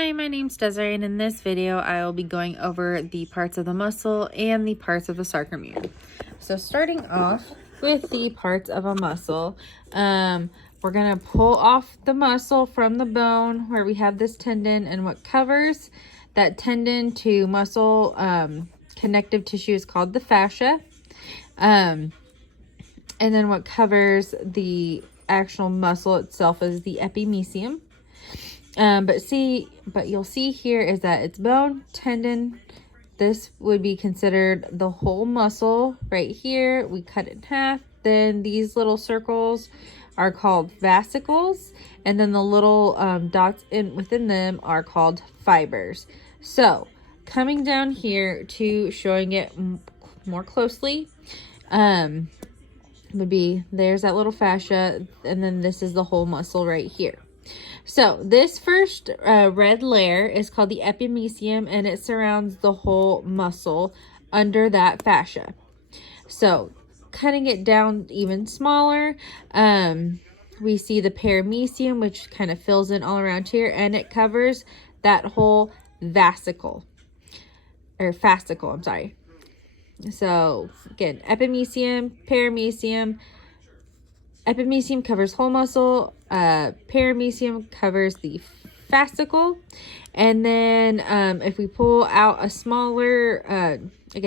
Hi, my name's Desiree, and in this video I will be going over the parts of the muscle and the parts of the sarcomere. So starting off with the parts of a muscle, we're going to pull off the muscle from the bone where we have this tendon, and what covers that tendon to muscle connective tissue is called the fascia. And then what covers the actual muscle itself is the epimysium. But you'll see here is that it's bone, tendon. This would be considered the whole muscle right here. We cut it in half. Then these little circles are called vasicles, and then the little dots within them are called fibers. So coming down here to showing it more closely, would be there's that little fascia, and then this is the whole muscle right here. So this first red layer is called the epimysium, and it surrounds the whole muscle under that fascia. So cutting it down even smaller, we see the perimysium, which kind of fills in all around here, and it covers that whole fascicle. I'm sorry. So again, epimysium, perimysium. Epimysium covers whole muscle, perimysium covers the fascicle, and then if we pull out a smaller,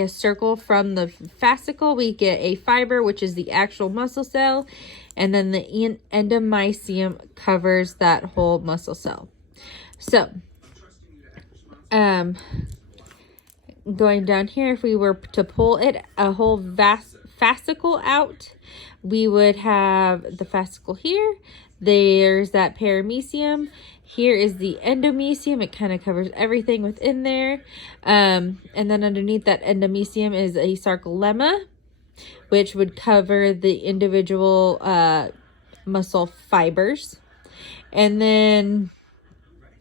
circle from the fascicle, we get a fiber, which is the actual muscle cell, and then the endomysium covers that whole muscle cell. So, going down here, if we were to pull it a whole fascicle out, we would have the fascicle here. There's that perimysium. Here is the endomysium. It kind of covers everything within there. And then underneath that endomysium is a sarcolemma, which would cover the individual muscle fibers. And then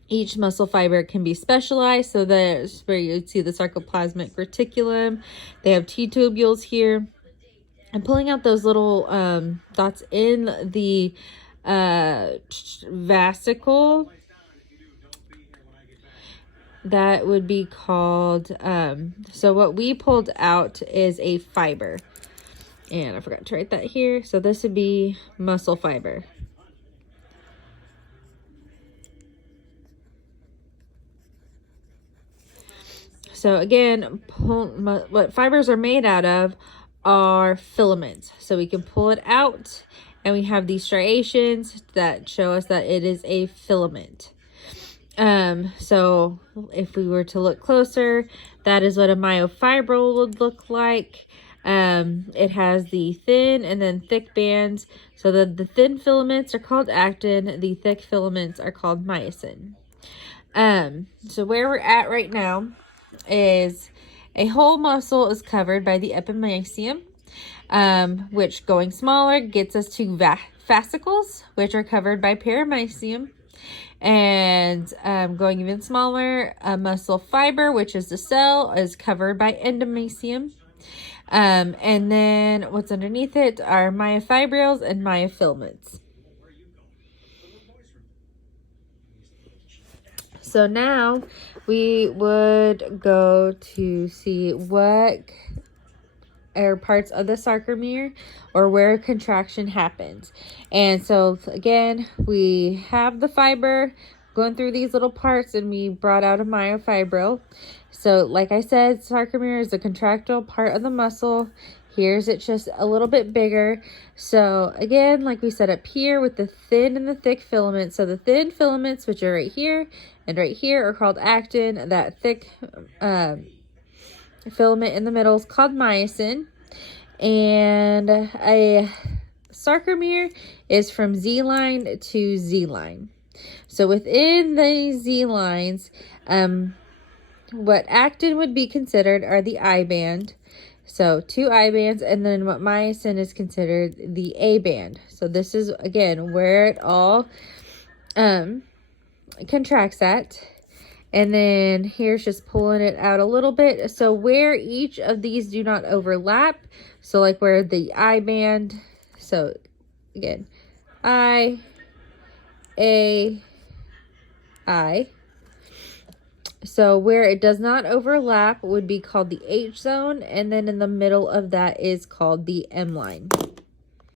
each muscle fiber can be specialized. So there's where you'd see the sarcoplasmic reticulum. They have T-tubules here. And pulling out those little dots in the vasicle, that would be called, so what we pulled out is a fiber. And I forgot to write that here. So this would be muscle fiber. So again, what fibers are made out of are filaments. So we can pull it out, and we have these striations that show us that it is a filament. So if we were to look closer, that is what a myofibril would look like. It has the thin and then thick bands. So the thin filaments are called actin, the thick filaments are called myosin. So where we're at right now is a whole muscle is covered by the epimysium, which going smaller gets us to fascicles, which are covered by perimysium. And going even smaller, a muscle fiber, which is the cell, is covered by endomysium. And then what's underneath it are myofibrils and myofilaments. So now we would go to see what are parts of the sarcomere or where contraction happens. And so again, we have the fiber going through these little parts, and we brought out a myofibril. So like I said, sarcomere is the contractile part of the muscle. Here's it just a little bit bigger. So again, like we said up here with the thin and the thick filaments. So the thin filaments, which are right here and right here, are called actin. That thick filament in the middle is called myosin. And a sarcomere is from Z line to Z line. So within the Z lines, what actin would be considered are the I band. So 2 I bands, and then what myosin is considered the A band. So this is again where it all contracts at. And then here's just pulling it out a little bit. So where each of these do not overlap, so like where the I band, so again, I, A, I, So where it does not overlap would be called the H zone, and then in the middle of that is called the M line.